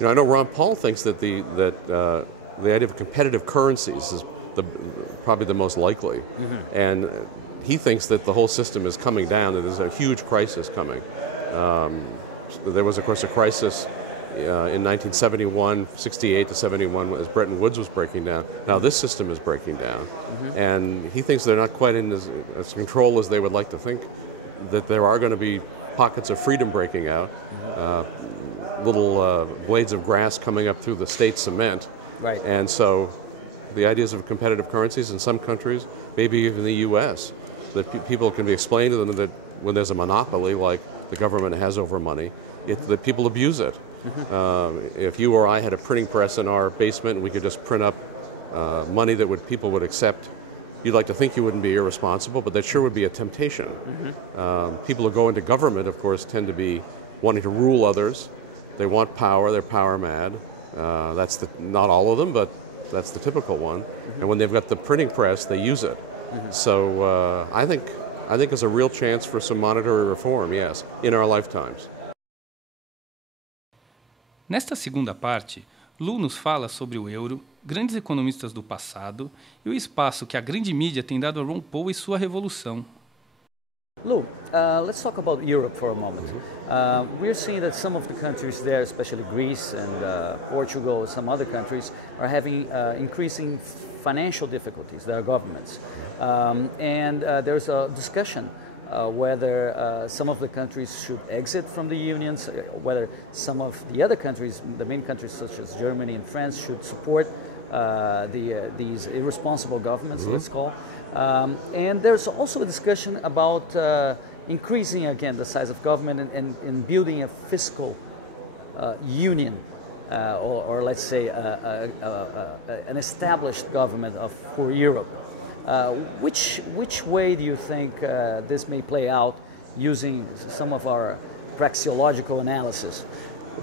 You know, I know Ron Paul thinks that the idea of competitive currencies is probably the most likely, and he thinks that the whole system is coming down. That there's a huge crisis coming. There was, of course, a crisis in 1971, 68 to 71, as Bretton Woods was breaking down. Now this system is breaking down, and he thinks they're not quite in as control as they would like to think. That there are going to be pockets of freedom breaking out, little blades of grass coming up through the state cement. Right. And so the ideas of competitive currencies in some countries, maybe even the U.S., that people can be explained to them that when there's a monopoly like the government has over money, that people abuse it. If you or I had a printing press in our basement and we could just print up money that people would accept, you'd like to think you wouldn't be irresponsible, but that sure would be a temptation. People who go into government, of course, tend to be wanting to rule others. They want power, they're power mad. That's not all of them, but that's the typical one. And when they've got the printing press, they use it. So I think there's a real chance for some monetary reform, yes, in our lifetimes. Nesta segunda parte, Lew nos fala sobre o euro, grandes economistas do passado e o espaço que a grande mídia tem dado a Ron Paul e sua revolução. Lew, let's talk about Europe for a moment. We're seeing that some of the countries there, especially Greece and Portugal, some other countries, are having increasing financial difficulties, their governments. And there's a discussion whether some of the countries should exit from the unions, whether some of the other countries, the main countries such as Germany and France, should support these irresponsible governments, let's call. And there's also a discussion about increasing again the size of government and building a fiscal union, or let's say an established government for Europe. Which way do you think this may play out using some of our praxeological analysis?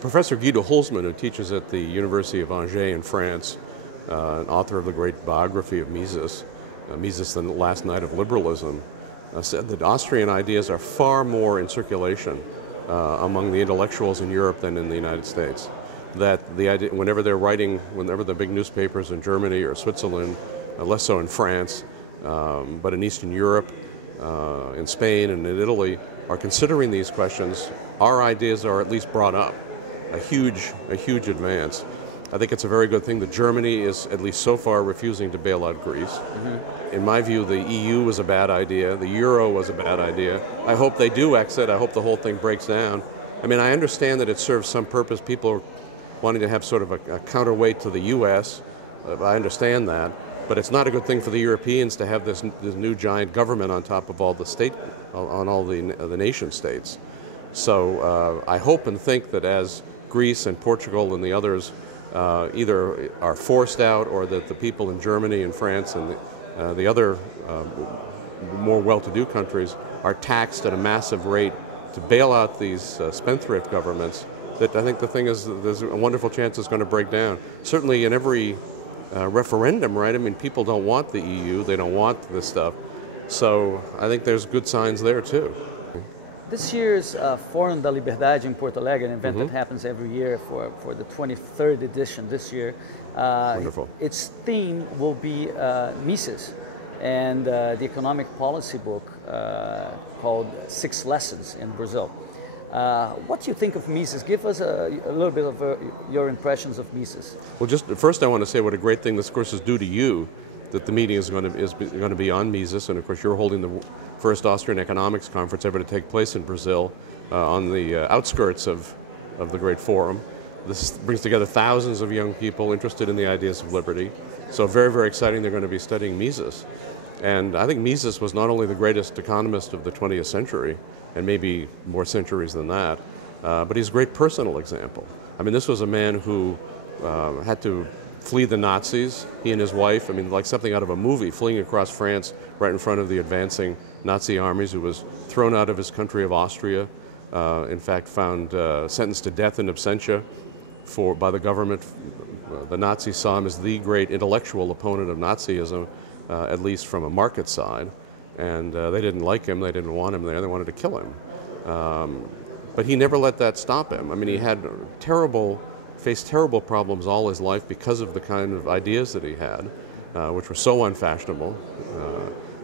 Professor Guido Hulsmann, who teaches at the University of Angers in France, an author of the great biography of Mises, Mises, the Last Night of Liberalism, said that Austrian ideas are far more in circulation among the intellectuals in Europe than in the United States. That the idea, whenever the big newspapers in Germany or Switzerland, less so in France, but in Eastern Europe, in Spain and in Italy, are considering these questions, our ideas are at least brought up. A huge advance. I think it's a very good thing that Germany is, at least so far, refusing to bail out Greece. In my view, the EU was a bad idea. The euro was a bad idea. I hope they do exit. I hope the whole thing breaks down. I mean, I understand that it serves some purpose. People are wanting to have sort of a counterweight to the U.S. I understand that. But it's not a good thing for the Europeans to have this new giant government on top of all the nation states. So I hope and think that as Greece and Portugal and the others either are forced out, or that the people in Germany and France and the other more well-to-do countries are taxed at a massive rate to bail out these spendthrift governments, that I think there's a wonderful chance it's going to break down. Certainly in every referendum, right? I mean, people don't want the EU, they don't want this stuff. So I think there's good signs there too. This year's Forum da Liberdade in Porto Alegre, an event that happens every year for the 23rd edition this year. Wonderful. Its theme will be Mises and the economic policy book called 6 Lessons in Brazil. What do you think of Mises? Give us a little bit of your impressions of Mises. Well, just first I want to say what a great thing this course is due to you, that the meeting is going to be on Mises, and of course you're holding the first Austrian economics conference ever to take place in Brazil on the outskirts of the great forum. This brings together thousands of young people interested in the ideas of liberty. So very, very exciting. They're going to be studying Mises. And I think Mises was not only the greatest economist of the 20th century, and maybe more centuries than that, but he's a great personal example. I mean, this was a man who had to flee the Nazis, he and his wife, I mean, like something out of a movie, fleeing across France right in front of the advancing Nazi armies, who was thrown out of his country of Austria, in fact found sentenced to death in absentia by the government. The Nazis saw him as the great intellectual opponent of Nazism, at least from a market side, and they didn't like him, they didn't want him there, they wanted to kill him. But he never let that stop him. I mean, he had terrible faced terrible problems all his life because of the kind of ideas that he had, which were so unfashionable,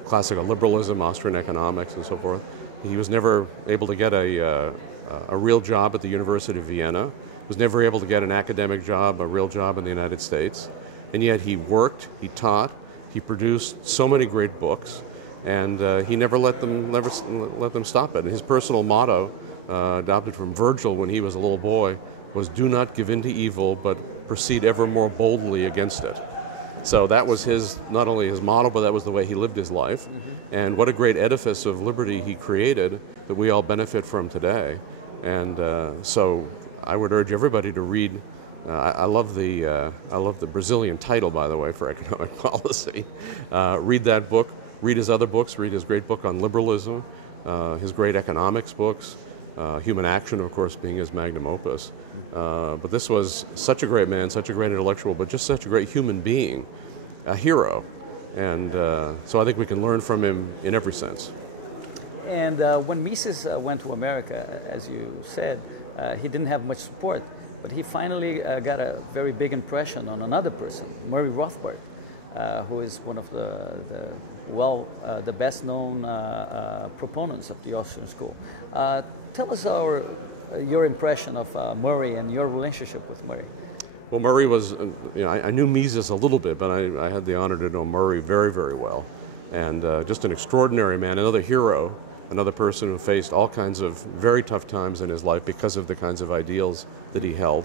classical liberalism, Austrian economics, and so forth. He was never able to get a real job at the University of Vienna, was never able to get an academic job, a real job in the United States, and yet he worked, he taught, he produced so many great books, and he never let them stop it. And his personal motto, adopted from Virgil when he was a little boy, was "Do not give in to evil, but proceed ever more boldly against it." So that was not only his motto, but that was the way he lived his life. And what a great edifice of liberty he created that we all benefit from today. And so I would urge everybody to read. I love the Brazilian title, by the way, for economic policy. Read that book. Read his other books. Read his great book on liberalism, his great economics books, Human Action, of course, being his magnum opus. But this was such a great man, such a great intellectual, but just such a great human being, a hero. And so I think we can learn from him in every sense. And when Mises went to America, as you said, he didn't have much support, but he finally got a very big impression on another person, Murray Rothbard, who is one of the best-known proponents of the Austrian school. Tell us your impression of Murray and your relationship with Murray. Well, Murray was, I knew Mises a little bit, but I had the honor to know Murray very, very well. And just an extraordinary man, another hero, another person who faced all kinds of very tough times in his life because of the kinds of ideals that he held.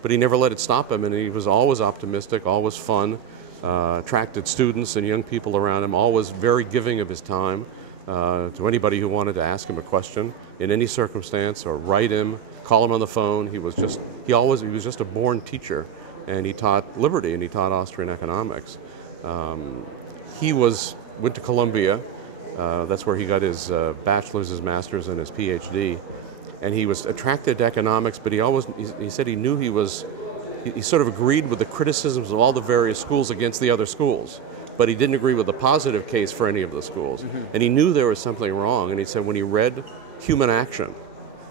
But he never let it stop him, and he was always optimistic, always fun, attracted students and young people around him, always very giving of his time to anybody who wanted to ask him a question in any circumstance or write him, call him on the phone. He was just a born teacher, and he taught liberty and he taught Austrian economics. He went to Columbia. That's where he got his bachelor's, his master's, and his PhD. And he was attracted to economics, but he said he knew he sort of agreed with the criticisms of all the various schools against the other schools, but he didn't agree with the positive case for any of the schools. And he knew there was something wrong, and he said when he read Human Action,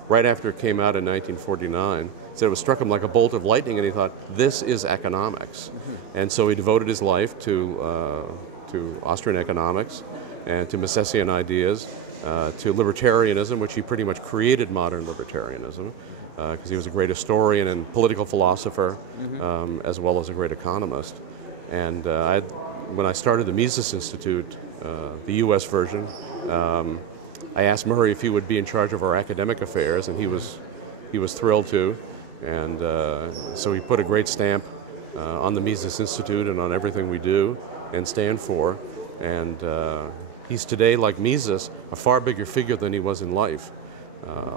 right after it came out in 1949, he said it struck him like a bolt of lightning, and he thought, this is economics. And so he devoted his life to Austrian economics and to Misesian ideas, to libertarianism, which he pretty much created modern libertarianism, because he was a great historian and political philosopher, as well as a great economist. And when I started the Mises Institute, the U.S. version, I asked Murray if he would be in charge of our academic affairs, and he was thrilled to. And so he put a great stamp on the Mises Institute and on everything we do and stand for. And he's today, like Mises, a far bigger figure than he was in life.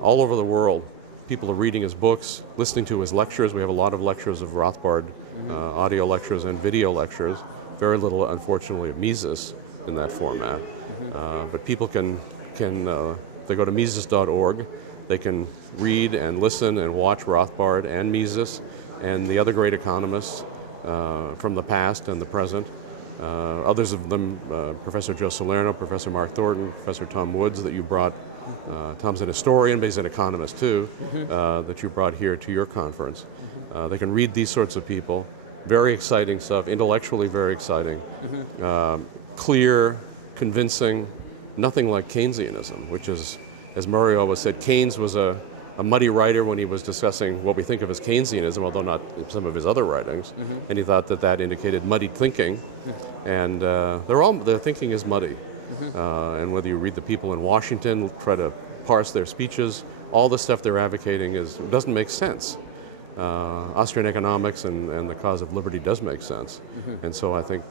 All over the world, people are reading his books, listening to his lectures. We have a lot of lectures of Rothbard, audio lectures and video lectures. Very little, unfortunately, of Mises in that format. But people can they go to Mises.org. They can read and listen and watch Rothbard and Mises and the other great economists from the past and the present. Others of them, Professor Joe Salerno, Professor Mark Thornton, Professor Tom Woods, that you brought. Tom's an historian, but he's an economist too, that you brought here to your conference. They can read these sorts of people. Very exciting stuff, intellectually very exciting, clear, convincing, nothing like Keynesianism, which is, as Murray always said, Keynes was a muddy writer when he was discussing what we think of as Keynesianism, although not some of his other writings, and he thought that indicated muddied thinking, and their thinking is muddy. And whether you read the people in Washington, try to parse their speeches, all the stuff they're advocating doesn't make sense. Austrian economics and the cause of liberty does make sense. And so I think,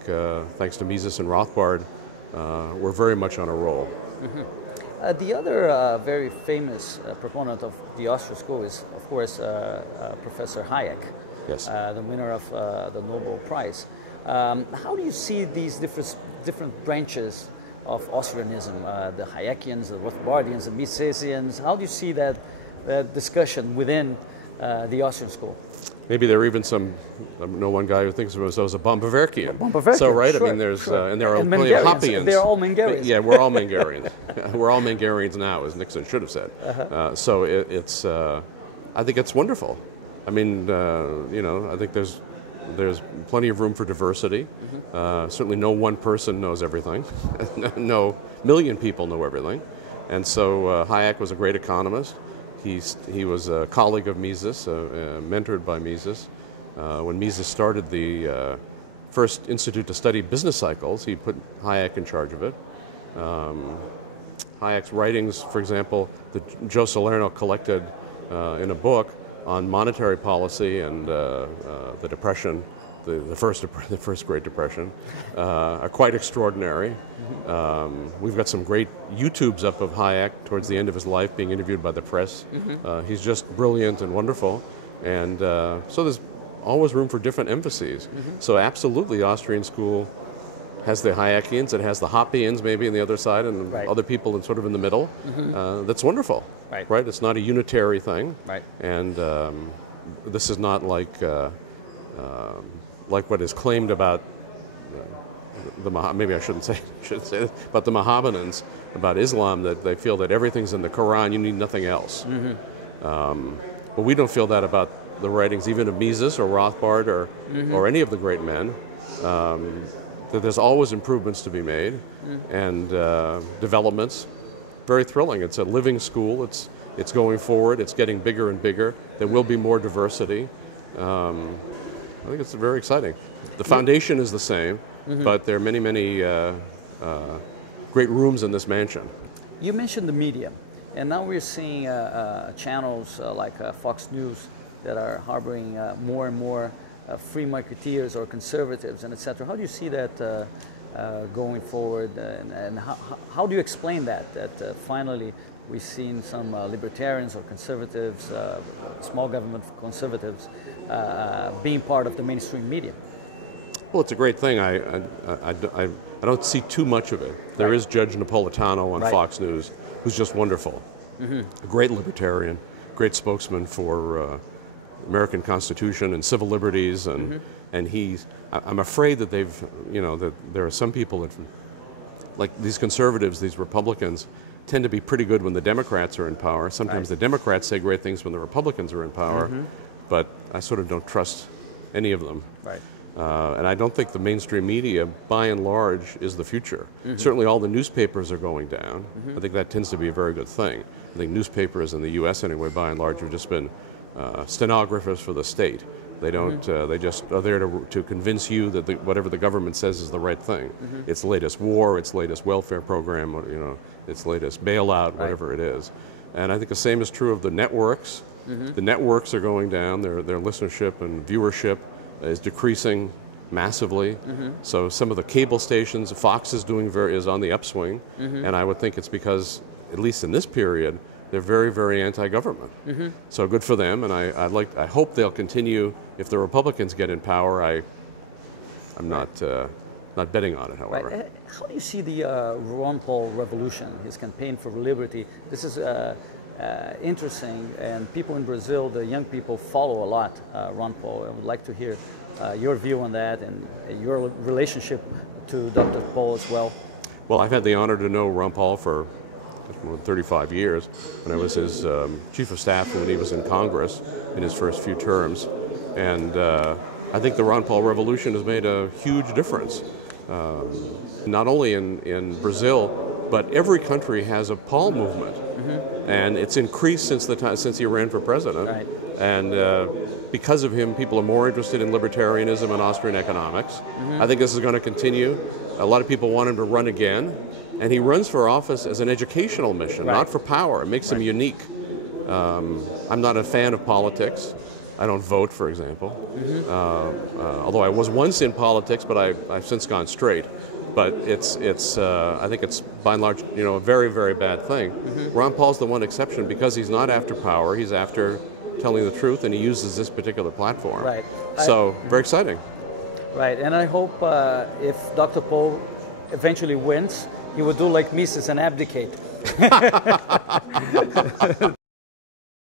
thanks to Mises and Rothbard, we're very much on a roll. The other very famous proponent of the Austrian school is, of course, Professor Hayek, Yes. The winner of the Nobel Prize. How do you see these different branches of Austrianism, the Hayekians, the Rothbardians, the Misesians? How do you see that discussion within the Austrian school? Maybe there are even I know one guy who thinks of himself as a Bavarian. So right, sure, I mean, there's sure. and there are and plenty of Mengarians. Hoppians. They're all Mengarians. Yeah, we're all Mengarians. We're all Mengarians now, as Nixon should have said. So it's I think it's wonderful. I mean, I think there's plenty of room for diversity. Certainly no one person knows everything. No million people know everything. And so Hayek was a great economist. He was a colleague of Mises, mentored by Mises. When Mises started the first institute to study business cycles, he put Hayek in charge of it. Hayek's writings, for example, that Joe Salerno collected in a book on monetary policy and the Depression, the first Great Depression, are quite extraordinary. We've got some great YouTubes up of Hayek towards the end of his life being interviewed by the press. He's just brilliant and wonderful. And so there's always room for different emphases. So absolutely, the Austrian school has the Hayekians, it has the Hoppians maybe on the other side, and other people in sort of in the middle. That's wonderful, right? It's not a unitary thing, and this is not like what is claimed about maybe I shouldn't say this, but the Mohammedans about Islam, that they feel that everything's in the Quran, you need nothing else. But we don't feel that about the writings even of Mises or Rothbard or any of the great men. That there's always improvements to be made and developments. Very thrilling. It's a living school. It's going forward. It's getting bigger and bigger. There will be more diversity. I think it's very exciting. The foundation is the same, but there are many, many great rooms in this mansion. You mentioned the media, and now we're seeing channels like Fox News that are harboring more and more free marketeers or conservatives and etc. How do you see that going forward, and how do you explain that finally we've seen some libertarians or conservatives, small government conservatives, being part of the mainstream media? Well, it's a great thing. I don't see too much of it. There is Judge Napolitano on Fox News, who's just wonderful. A great libertarian, great spokesman for American Constitution and civil liberties, and I'm afraid that that there are some people that, like these conservatives, these Republicans, tend to be pretty good when the Democrats are in power. Sometimes the Democrats say great things when the Republicans are in power, but I sort of don't trust any of them. And I don't think the mainstream media, by and large, is the future. Certainly all the newspapers are going down. I think that tends to be a very good thing. I think newspapers in the U.S. anyway, by and large, have just been stenographers for the state. They don't. They just are there to convince you that whatever the government says is the right thing. Its latest war, its latest welfare program, its latest bailout, whatever it is. And I think the same is true of the networks. The networks are going down. Their listenership and viewership is decreasing massively. So some of the cable stations, Fox is on the upswing, and I would think it's because, at least in this period, they're very, very anti-government. So good for them, and I hope they'll continue. If the Republicans get in power, I'm not betting on it, however. How do you see the Ron Paul revolution, his campaign for liberty? This is interesting, and people in Brazil, the young people, follow a lot Ron Paul. I would like to hear your view on that and your relationship to Dr. Paul as well. Well, I've had the honor to know Ron Paul for more than 35 years, when I was his chief of staff when he was in Congress in his first few terms. And I think the Ron Paul revolution has made a huge difference. Not only in Brazil, but every country has a Paul movement. And it's increased since he ran for president. And because of him, people are more interested in libertarianism and Austrian economics. I think this is going to continue. A lot of people want him to run again. And he runs for office as an educational mission, not for power. It makes him unique. I'm not a fan of politics. I don't vote, for example. Although I was once in politics, but I've since gone straight. But I think it's by and large, a very, very bad thing. Ron Paul's the one exception because he's not after power. He's after telling the truth, and he uses this particular platform. So very exciting. And I hope if Dr. Paul eventually wins, he will do like Mises and abdicate.